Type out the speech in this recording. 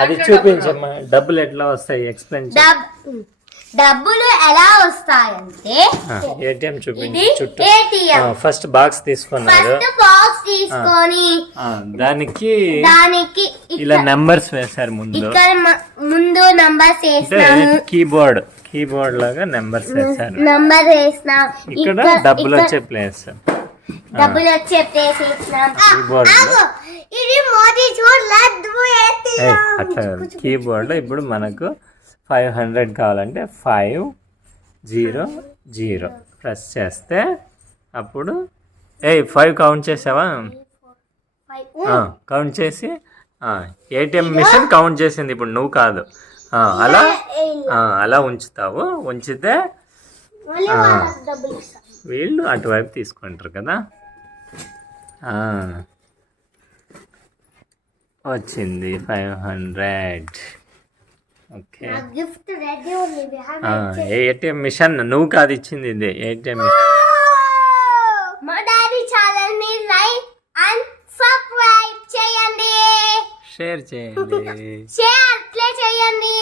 అది చూపించమ్మా, డబ్బులు ఎట్లా వస్తాయి ఎక్స్ప్లెయిన్. డబ్బులు ఎలా వస్తాయంటే ఏటీఎం చూపించి చుట్టూ ఫస్ట్ బాక్స్ తీసుకున్నారు, బాక్స్ తీసుకొని దానికి ఇలా నెంబర్స్ వేశారు. ముందు నంబర్స్ వేసాము, కీబోర్డ్ లాగా నెంబర్స్ వేశారు. నంబర్ వేసినాం, ఇక్కడ డబ్బులు వచ్చే ప్లేస్ వేసినాం. ఇది అట్లా కీబోర్డ్ లో ఇప్పుడు మనకు 500 కావాలంటే 500 ప్రెస్ చేస్తే అప్పుడు 5 కౌంట్ చేసావా, కౌంట్ చేసి ఏటీఎం మిషన్ కౌంట్ చేసింది, ఇప్పుడు నువ్వు కాదు. అలా ఉంచుతావు, ఉంచితే వీళ్ళు అటువైపు తీసుకుంటారు కదా. వచ్చింది 500. ఓకే, ఏటీఎం మిషన్ నువ్వు కాదు ఇచ్చింది, ఇది ఏటీఎం మిషన్. మా డాడీ ఛానల్ ని లైక్ అండ్ సబ్స్క్రైబ్ చేయండి, షేర్ చేయండి, షేర్ చేయండి.